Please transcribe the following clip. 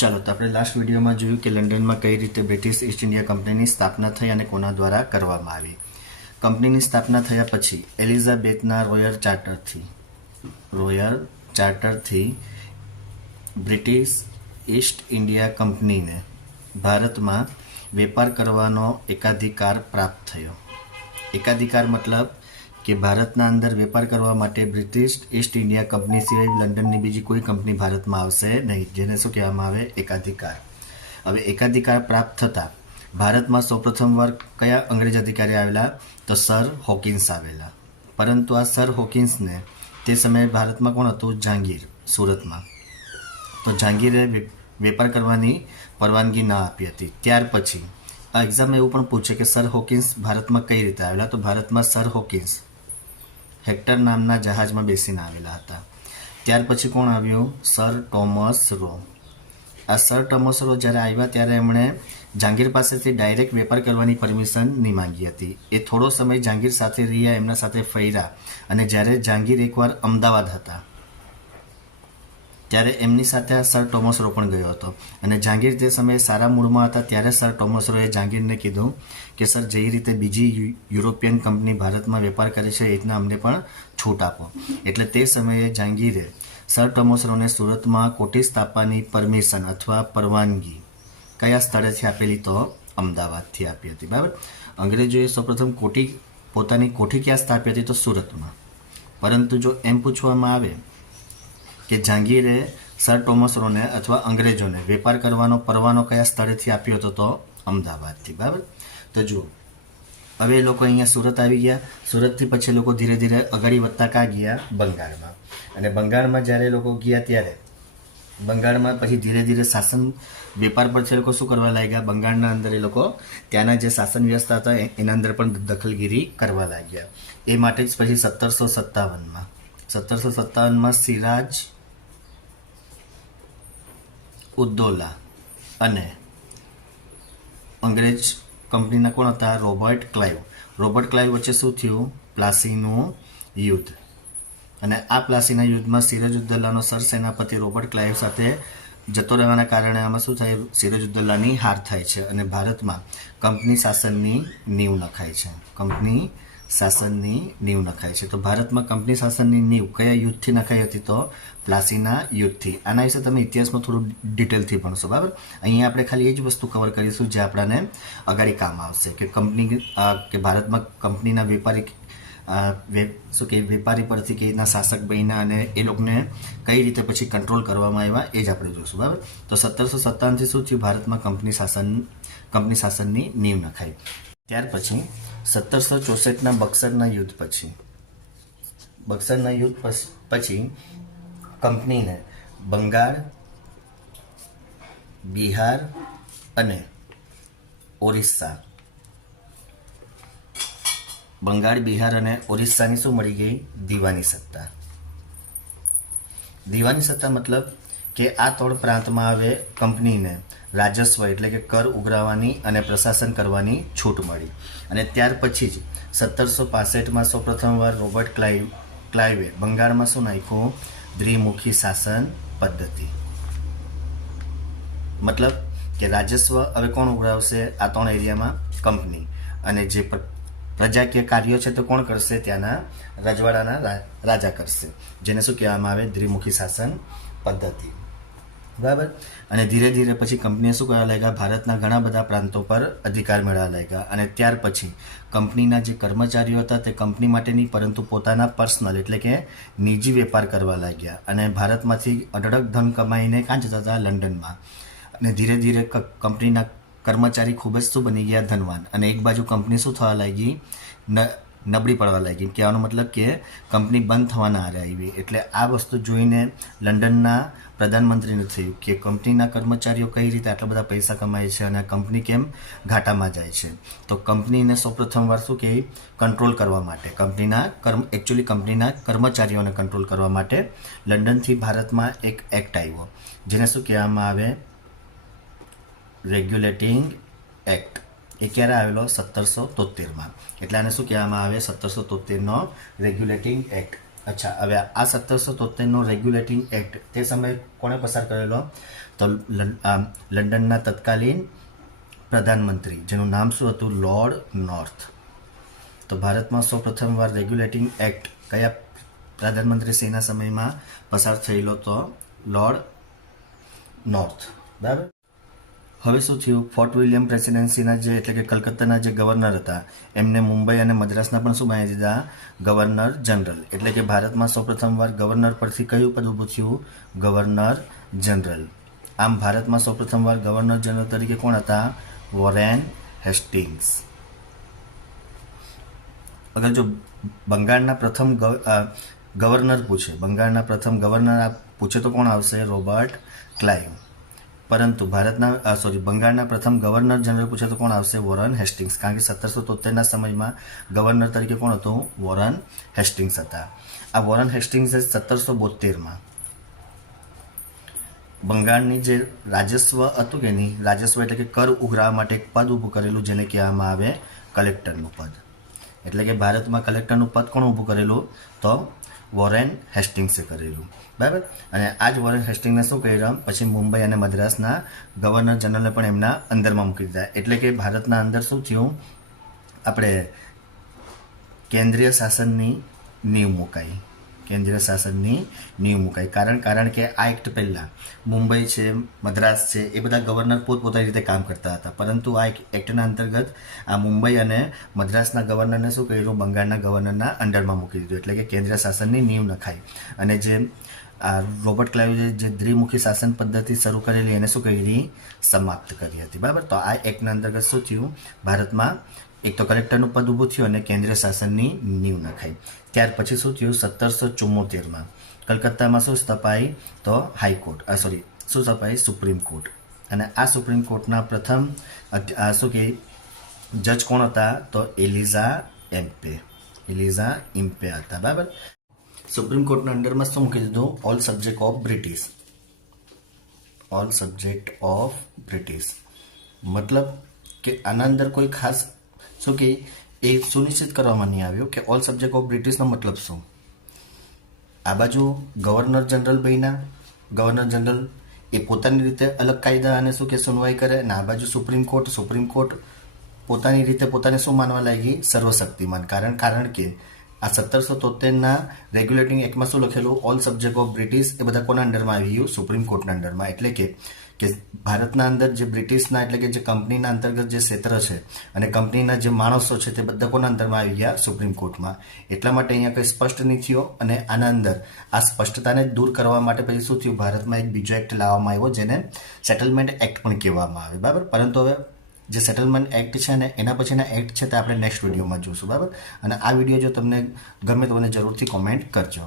ચાલો તો આપણે લાસ્ટ વિડીયોમાં જોયું કે લંડનમાં કઈ રીતે બ્રિટિશ ઈસ્ટ ઇન્ડિયા કંપનીની સ્થાપના થઈ અને કોના દ્વારા કરવામાં આવી. કંપનીની સ્થાપના થયા પછી એલિઝાબેથના રોયલ ચાર્ટરથી બ્રિટિશ ઈસ્ટ ઇન્ડિયા કંપનીને ભારતમાં વેપાર કરવાનો એકાધિકાર પ્રાપ્ત થયો. એકાધિકાર મતલબ કે ભારતના અંદર વેપાર કરવા માટે બ્રિટિશ ઈસ્ટ ઇન્ડિયા કંપની સિવાય લંડનની બીજી કોઈ કંપની ભારતમાં આવશે નહીં, જેને શું કહેવામાં આવે? એકાધિકાર. હવે એકાધિકાર પ્રાપ્ત થતાં ભારતમાં સૌપ્રથમ વાર કયા અંગ્રેજ અધિકારી આવેલા? તો સર હોકિન્સ આવેલા. પરંતુ આ સર હોકિન્સને તે સમયે ભારતમાં કોણ હતું? જહાંગીર, સુરતમાં. તો જહાંગીરે વેપાર કરવાની પરવાનગી ના આપી હતી. ત્યાર પછી આ એક્ઝામમાં એવું પણ પૂછે કે સર હોકિન્સ ભારતમાં કઈ રીતે આવેલા? તો ભારતમાં સર હોકિન્સ હેક્ટર નામના જહાજમાં બેસીને આવેલા હતા. ત્યાર પછી કોણ આવ્યું? Sir Thomas Roe. આ સર ટોમસ રો જ્યારે આવ્યા ત્યારે એમણે જહાંગીર પાસેથી ડાયરેક્ટ વેપાર કરવાની પરમિશન નહીં માંગી હતી. એ થોડો સમય જહાંગીર સાથે રહ્યા, એમના સાથે ફર્યા, અને જ્યારે જહાંગીર એકવાર અમદાવાદ હતા ત્યારે એમની સાથે આ સર ટોમસ રો પણ ગયો હતો. અને જહાંગીર તે સમયે સારા મૂડમાં હતા ત્યારે સર ટોમસ રોએ જહાંગીરને કીધું કે સર, જે રીતે બીજી યુરોપિયન કંપની ભારતમાં વેપાર કરે છે એ રીતના અમને પણ છૂટ આપો. એટલે તે સમયે જહાંગીરે સર ટોમસ રોને સુરતમાં કોઠી સ્થાપવાની પરમિશન અથવા પરવાનગી કયા સ્થળેથી આપેલી? તો અમદાવાદથી આપી હતી. બરાબર. અંગ્રેજોએ સૌપ્રથમ પોતાની કોઠી ક્યાં સ્થાપી હતી? તો સુરતમાં. પરંતુ જો એમ પૂછવામાં આવે કે જહાંગીરે સર ટોમસ રોને અથવા અંગ્રેજોને વેપાર કરવાનો પરવાનો કયા સ્થળેથી આપ્યો હતો? તો અમદાવાદથી. બરાબર. તો જુઓ, હવે એ લોકો અહીંયા સુરત આવી ગયા. સુરતથી પછી લોકો ધીરે ધીરે આગળ વધતા ક્યાં ગયા? બંગાળમાં. અને બંગાળમાં જ્યારે લોકો ગયા ત્યારે બંગાળમાં પછી ધીરે ધીરે શાસન વેપાર પરથી એ લોકો શું કરવા લાગ્યા? બંગાળના અંદર એ લોકો ત્યાંના જે શાસન વ્યવસ્થા હતા એના અંદર પણ દખલગીરી કરવા લાગ્યા. એ માટે જ પછી 1757માં સિરાજ ઉદ્દૌલા અને અંગ્રેજ કંપનીના કોણ હતા? રોબર્ટ ક્લાઇવ વચ્ચે શું થયું? પ્લાસીનું યુદ્ધ. અને આ પ્લાસીના યુદ્ધમાં સિરાજ ઉદ્દૌલાનો સરસેનાપતિ રોબર્ટ ક્લાઇવ સાથે જતો રહેવાના કારણે આમાં શું થાય? સિરાજ ઉદ્દૌલાની હાર થાય છે અને ભારતમાં કંપની શાસનની નીંવ નખાય છે. તો ભારતમાં કંપની શાસનની નીંવ કયા યુદ્ધથી નખાઈ હતી? તો પ્લાસીના યુદ્ધથી. આના વિશે તમે ઇતિહાસમાં થોડું ડિટેલથી ભણશો. બરાબર. અહીંયા આપણે ખાલી એ જ વસ્તુ કવર કરીશું જે આપણાને આગળ કામ આવશે કે ભારતમાં કંપનીના વેપારી પરથી કઈ રીતના શાસક બન્યા અને એ લોકોને કઈ રીતે પછી કંટ્રોલ કરવામાં આવ્યા એ જ આપણે જોઈશું. બરાબર. તો 1757થી શું થયું? ભારતમાં કંપની શાસનની નીંવ નખાઈ. ત્યાર પછી 1764ના બક્સરના યુદ્ધ પછી કંપનીને બંગાળ, બિહાર અને ઓરિસ્સાની શું મળી ગઈ? દીવાની સત્તા. દીવાની સત્તા મતલબ કે આ 3 પ્રાંતમાં હવે કંપનીને રાજસ્વ એટલે કે કર ઉઘરાવવાની અને પ્રશાસન કરવાની છૂટ મળી. અને ત્યાર પછી જ 1765માં સૌપ્રથમ વાર રોબર્ટ ક્લાઇવે બંગાળમાં શું નાખ્યું? દ્વિમુખી શાસન પદ્ધતિ. મતલબ કે રાજસ્વ હવે કોણ ઉઘરાવશે? આ 3 એરિયામાં કંપની. અને જે પ્રજાકીય કાર્યો છે તો કોણ કરશે? ત્યાંના રજવાડાના રાજા કરશે, જેને શું કહેવામાં આવે? દ્વિમુખી શાસન પદ્ધતિ. બરાબર. અને ધીરે ધીરે પછી કંપનીએ શું કરવા લાગ્યા? ભારતના ઘણા બધા પ્રાંતો પર અધિકાર મેળવવા લાગ્યા. અને ત્યાર પછી કંપનીના જે કર્મચારીઓ હતા તે કંપની માટે નહીં પરંતુ પોતાના પર્સનલ એટલે કે નિજી વેપાર કરવા લાગ્યા. અને ભારતમાંથી અઢળક ધન કમાઈને ક્યાં જતા હતા? લંડનમાં. અને ધીરે ધીરે કંપનીના કર્મચારી ખૂબ જ શું બની ગયા? ધનવાન. અને એક બાજુ કંપની શું થવા લાગી? નબળી પડવા લાગી. કહેવાનો મતલબ કે કંપની બંધ થવાના આરે આવી. એટલે આ વસ્તુ જોઈને લંડનના પ્રધાનમંત્રીને થયું કે કંપનીના કર્મચારીઓ કઈ રીતે આટલા બધા પૈસા કમાય છે અને કંપની કેમ ઘાટામાં જાય છે. તો કંપનીને સૌપ્રથમ વાર શું કહે? કંટ્રોલ કરવા માટે કંપનીના કર્મચારીઓને કંટ્રોલ કરવા માટે લંડનથી ભારતમાં એક એક્ટ આવ્યો જેને શું કહેવામાં આવે? Regulating act. એ ક્યારે આવેલો? 1773માં. એટલે આને શું કહેવામાં આવે? 1773નો રેગ્યુલેટિંગ એક્ટ. અચ્છા, હવે આ 1773નો રેગ્યુલેટિંગ એક્ટ તે સમયે કોણે પસાર કરેલો? તો લંડનના તત્કાલીન પ્રધાનમંત્રી, જેનું નામ શું હતું? Lord north. તો ભારતમાં સૌ પ્રથમવાર રેગ્યુલેટિંગ એક્ટ કયા પ્રધાનમંત્રી શ્રીના સમયમાં પસાર થયેલો? તો લોર્ડ નોર્થ. બરાબર. હવે શું થયું? ફોર્ટ વિલિયમ પ્રેસિડેન્સીના જે એટલે કે કલકત્તાના જે ગવર્નર હતા એમને મુંબઈ અને મદ્રાસના પણ શું બનાવી દીધા? Governor general. એટલે કે ભારતમાં સૌ પ્રથમવાર ગવર્નર પરથી કયું પદ ઊભું થયું? Governor general. આમ ભારતમાં સૌ પ્રથમવાર ગવર્નર જનરલ તરીકે કોણ હતા? Warren Hastings. અગર જો બંગાળના પ્રથમ ગવર્નર પૂછે, બંગાળના પ્રથમ ગવર્નર પૂછે તો કોણ આવશે? Robert Clive. પરંતુ બંગાળના પ્રથમ ગવર્નર જનરલ પૂછે તો કોણ આવશે? Warren Hastings. કારણ કે 1773ના સમયમાં ગવર્નર તરીકે કોણ હતું? વોરન હેસ્ટિંગ્સ હતા. આ વોરન હેસ્ટિંગ્સે 1772માં બંગાળની જે રાજસ્વ હતું કે નહીં, રાજસ્વ એટલે કે કર ઉઘરાવવા માટે એક પદ ઊભું કરેલું, જેને કહેવામાં આવે કલેક્ટરનું પદ. એટલે કે ભારતમાં કલેક્ટરનું પદ કોણ ઊભું કરેલું? તો વોરેન હેસ્ટિંગ્સે કરેલું. બરાબર. અને આ જ વોરેન હેસ્ટિંગ્સને શું કર્યું? પછી મુંબઈ અને મદ્રાસના ગવર્નર જનરલને પણ એમના અંદરમાં મૂકી દીધા. એટલે કે ભારતના અંદર શું થયું? આપણે કેન્દ્રીય શાસનની નીવ મુકાઈ. કેન્દ્રીય શાસનની નીવ મુકાઈ. કારણ કે આ એક્ટ પહેલાં મુંબઈ છે, મદ્રાસ છે, એ બધા ગવર્નર પોતપોતાની રીતે કામ કરતા હતા. પરંતુ આ એક્ટના અંતર્ગત આ મુંબઈ અને મદ્રાસના ગવર્નરને શું કર્યું? બંગાળના ગવર્નરના અંડરમાં મૂકી દીધું. એટલે કે કેન્દ્રીય શાસનની નીવ નખાઈ. અને જે રોબર્ટ ક્લાઇવે જે દ્વિમુખી શાસન પદ્ધતિ શરૂ કરેલી એને શું કરી? સમાપ્ત કરી હતી. બરાબર. તો આ એક્ટના અંતર્ગત શું થયું? ભારતમાં એક તો કલેક્ટરનું પદ ઊભું થયું અને કેન્દ્રીય શાસનની નીવ નખાઈ. ત્યાર પછી શું થયું? 1774માં કલકત્તામાં શું સ્થપાઈ? તો હાઈકોર્ટ, શું સ્થપાઈ? Supreme court. અને આ સુપ્રીમ કોર્ટના પ્રથમ શું કે જજ કોણ હતા? તો એલિઝા ઇમ્પે હતા. બરાબર. સુપ્રીમ કોર્ટના અંડરમાં શું મૂકી દીધું? All subject of British. મતલબ કે આના અંદર કોઈ ખાસ શું કે એ સુનિશ્ચિત કરવામાં નહીં આવ્યું કે ઓલ સબ્જેક્ટ ઓફ બ્રિટિશનો મતલબ શું. આ બાજુ ગવર્નર જનરલ બન્યા. ગવર્નર જનરલ એ પોતાની રીતે અલગ કાયદા અને શું કે સુનવાઈ કરે, અને આ બાજુ સુપ્રીમ કોર્ટ પોતાની રીતે પોતાને શું માનવા લાગી? સર્વશક્તિમાન. કારણ કે આ 1773ના રેગ્યુલેટિંગ એક્ટમાં શું લખેલું? All subject of British. એ બધા કોના અંડરમાં આવી ગયું? સુપ્રીમ કોર્ટના અંડરમાં. એટલે કે ભારતના અંદર જે બ્રિટિશના એટલે કે જે કંપનીના અંતર્ગત જે ક્ષેત્ર છે અને કંપનીના જે માણસો છે તે બધા કોના અંદરમાં આવી ગયા? સુપ્રીમ કોર્ટમાં. એટલા માટે અહીંયા કંઈ સ્પષ્ટ નહીં થયો. અને આના અંદર આ સ્પષ્ટતાને દૂર કરવા માટે પછી શું થયું? ભારતમાં એક બીજો એક્ટ લાવવામાં આવ્યો, જેને સેટલમેન્ટ એક્ટ પણ કહેવામાં આવે. બરાબર. પરંતુ હવે જે સેટલમેન્ટ એક્ટ છે ને એના પછીના એક્ટ છે તે આપણે નેક્સ્ટ વિડીયોમાં જોઈશું. બરાબર. અને આ વિડીયો જો તમને ગમે તો મને જરૂરથી કોમેન્ટ કરજો.